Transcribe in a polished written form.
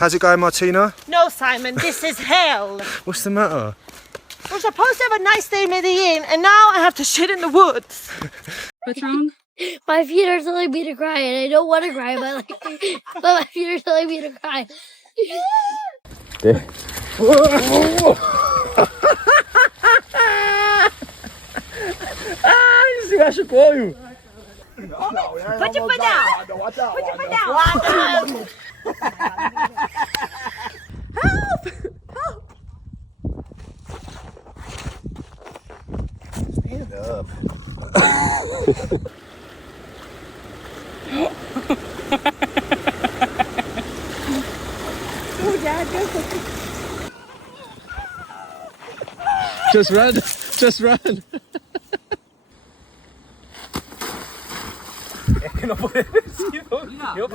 How's it going, Martina? No, Simon, this is hell. What's the matter? We're supposed to have a nice day in Medellin, and now I have to shit in the woods. What's wrong? My feet are telling me to cry, and I don't want to cry, but my feet are telling me to cry. Se machucou, Will. Put your foot down. Put your foot down. Help! Help! Stand up. Oh, Dad, go. Just run. Just run. Es que no puedes decir. Yo,